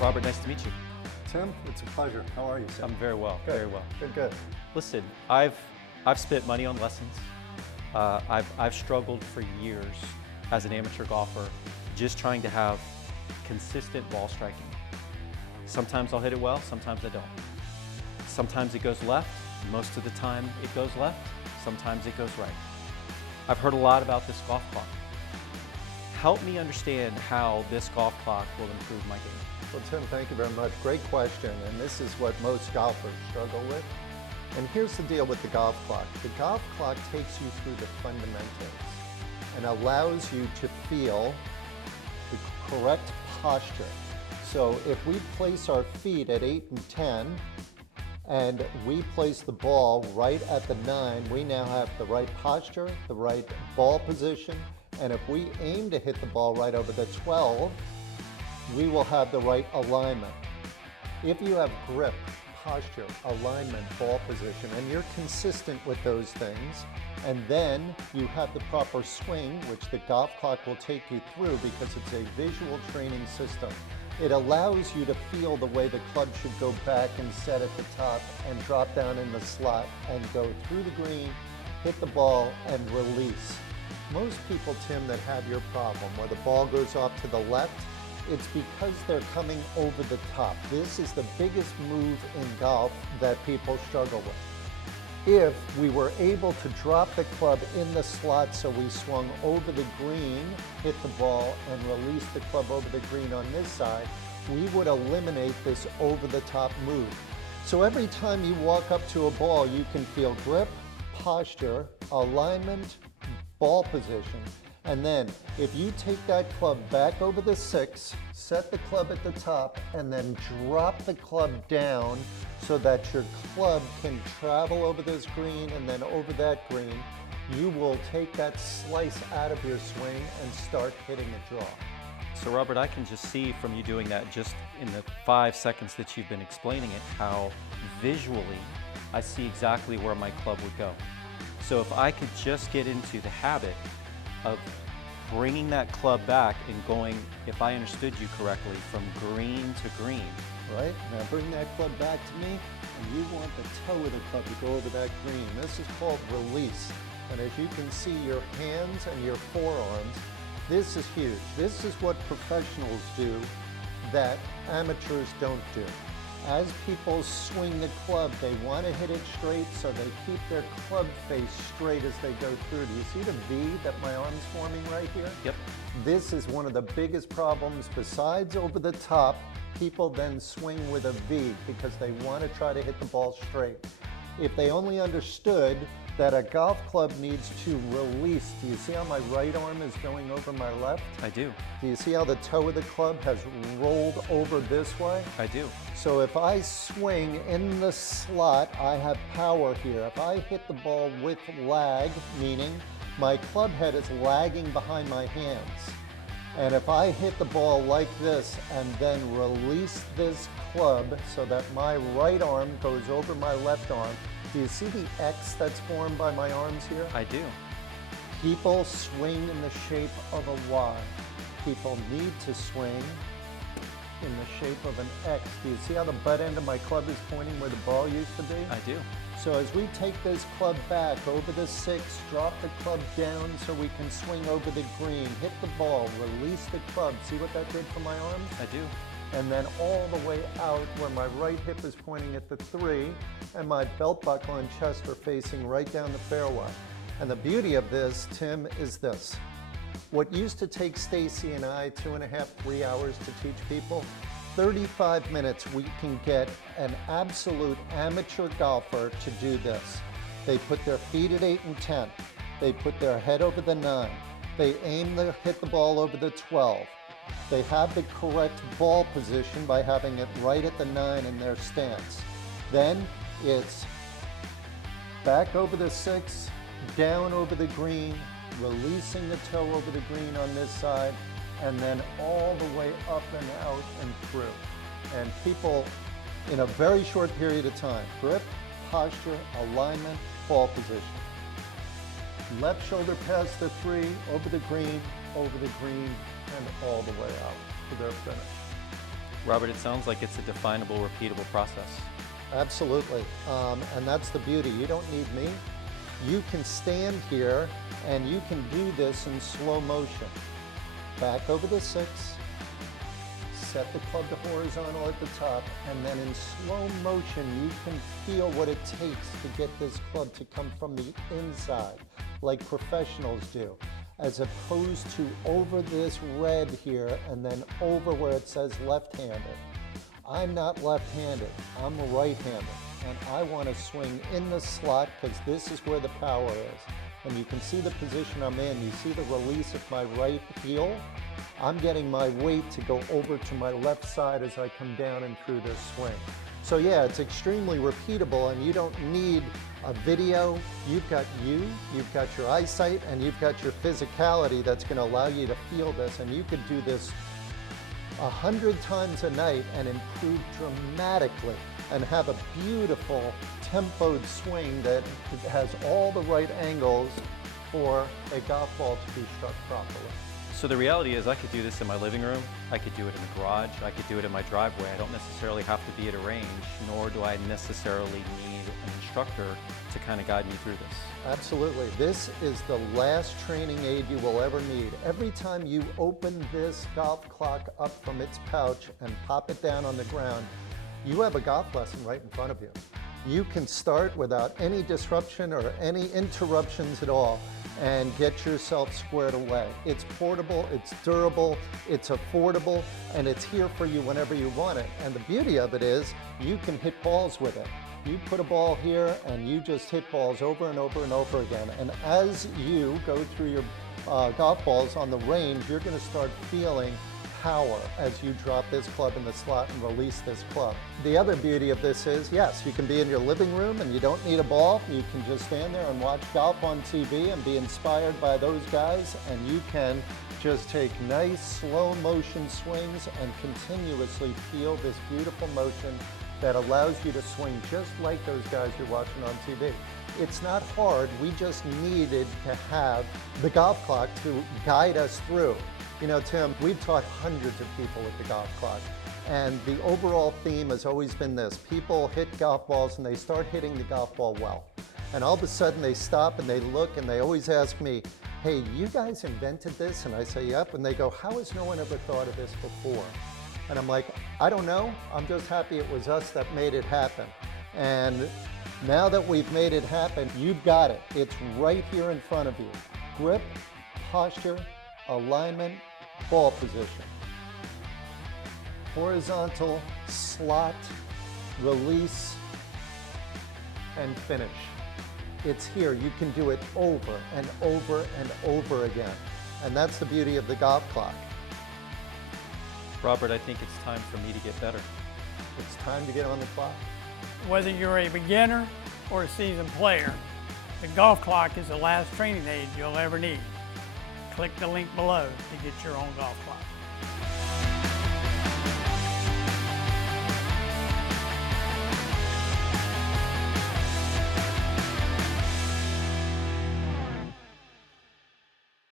Robert, nice to meet you. Tim, it's a pleasure. How are you, sir? I'm very well, Good. very well. Good. Listen, I've spent money on lessons. I've struggled for years as an amateur golfer, just trying to have consistent ball striking. Sometimes I'll hit it well, sometimes I don't. Sometimes it goes left, most of the time it goes left, sometimes it goes right. I've heard a lot about this golf clock. Help me understand how this golf clock will improve my game. Well, Tim, thank you very much. Great question, and this is what most golfers struggle with. And here's the deal with the golf clock. The golf clock takes you through the fundamentals and allows you to feel the correct posture. So if we place our feet at 8 and 10, and we place the ball right at the 9, we now have the right posture, the right ball position, and if we aim to hit the ball right over the 12, we will have the right alignment. If you have grip, posture, alignment, ball position, and you're consistent with those things, and then you have the proper swing, which the golf clock will take you through because it's a visual training system. It allows you to feel the way the club should go back and set at the top and drop down in the slot and go through the green, hit the ball, and release. Most people, Tim, that have your problem, where the ball goes off to the left, it's because they're coming over the top. This is the biggest move in golf that people struggle with. If we were able to drop the club in the slot so we swung over the green, hit the ball, and release the club over the green on this side, we would eliminate this over the top move. So every time you walk up to a ball, you can feel grip, posture, alignment, ball position. And then if you take that club back over the 6, set the club at the top, and then drop the club down so that your club can travel over this green and then over that green, you will take that slice out of your swing and start hitting a draw. So Robert, I can just see from you doing that just in the 5 seconds that you've been explaining it, how visually I see exactly where my club would go. So if I could just get into the habit of bringing that club back and going, if I understood you correctly, from green to green. Right, now bring that club back to me, and you want the toe of the club to go over that green. This is called release. And as you can see, your hands and your forearms, this is huge. This is what professionals do that amateurs don't do. As people swing the club, they want to hit it straight, so they keep their club face straight as they go through. Do you see the V that my arm's forming right here? Yep. This is one of the biggest problems. Besides over the top, people then swing with a V because they want to try to hit the ball straight. If they only understood that a golf club needs to release. Do you see how my right arm is going over my left? I do. Do you see how the toe of the club has rolled over this way? I do. So if I swing in the slot, I have power here. If I hit the ball with lag, meaning my club head is lagging behind my hands, and if I hit the ball like this and then release this club so that my right arm goes over my left arm, do you see the X that's formed by my arms here? I do. People swing in the shape of a Y. People need to swing in the shape of an X. Do you see how the butt end of my club is pointing where the ball used to be? I do. So as we take this club back over the 6, drop the club down so we can swing over the green, hit the ball, release the club. See what that did for my arms? I do. And then all the way out where my right hip is pointing at the 3 and my belt buckle and chest are facing right down the fairway. And the beauty of this, Tim, is this. What used to take Stacy and I 2.5, 3 hours to teach people, 35 minutes we can get an absolute amateur golfer to do this. They put their feet at 8 and 10. They put their head over the 9. They aim to hit the ball over the 12. They have the correct ball position by having it right at the 9 in their stance. Then it's back over the 6, down over the green, releasing the toe over the green on this side, and then all the way up and out and through. And people, in a very short period of time, grip, posture, alignment, ball position. Left shoulder past the 3, over the green, and all the way out to their finish. Robert, it sounds like it's a definable, repeatable process. Absolutely. And that's the beauty. You don't need me. You can stand here and you can do this in slow motion. Back over the 6, set the club to horizontal at the top, and then in slow motion you can feel what it takes to get this club to come from the inside, like professionals do, as opposed to over this red here and then over where it says left-handed. I'm not left-handed, I'm right-handed, and I want to swing in the slot because this is where the power is. And you can see the position I'm in. You see the release of my right heel. I'm getting my weight to go over to my left side as I come down and through this swing. So yeah, it's extremely repeatable, and you don't need a video. You've got your eyesight, and you've got your physicality that's going to allow you to feel this, and you could do this 100 times a night and improve dramatically and have a beautiful tempoed swing that has all the right angles for a golf ball to be struck properly. So the reality is I could do this in my living room, I could do it in the garage, I could do it in my driveway. I don't necessarily have to be at a range, nor do I necessarily need an instructor to kind of guide me through this. Absolutely. This is the last training aid you will ever need. Every time you open this golf clock up from its pouch and pop it down on the ground, you have a golf lesson right in front of you. You can start without any disruption or any interruptions at all and get yourself squared away. It's portable, it's durable, it's affordable, and it's here for you whenever you want it. And the beauty of it is you can hit balls with it. You put a ball here and you just hit balls over and over and over again. And as you go through your golf balls on the range, you're going to start feeling power as you drop this club in the slot and release this club. The other beauty of this is, yes, you can be in your living room and you don't need a ball. You can just stand there and watch golf on TV and be inspired by those guys, and you can just take nice slow motion swings and continuously feel this beautiful motion that allows you to swing just like those guys you're watching on TV. It's not hard, we just needed to have the golf clock to guide us through. You know, Tim, we've taught hundreds of people with the golf clock, and the overall theme has always been this. People hit golf balls and they start hitting the golf ball well. And all of a sudden they stop and they look and they always ask me, hey, you guys invented this? And I say, yep. And they go, how has no one ever thought of this before? And I'm like, I don't know. I'm just happy it was us that made it happen. And now that we've made it happen, you've got it. It's right here in front of you. Grip, posture, alignment, ball position. Horizontal, slot, release, and finish. It's here. You can do it over and over and over again. And that's the beauty of the golf clock. Robert, I think it's time for me to get better. It's time to get on the clock. Whether you're a beginner or a seasoned player, the golf clock is the last training aid you'll ever need. Click the link below to get your own golf clock.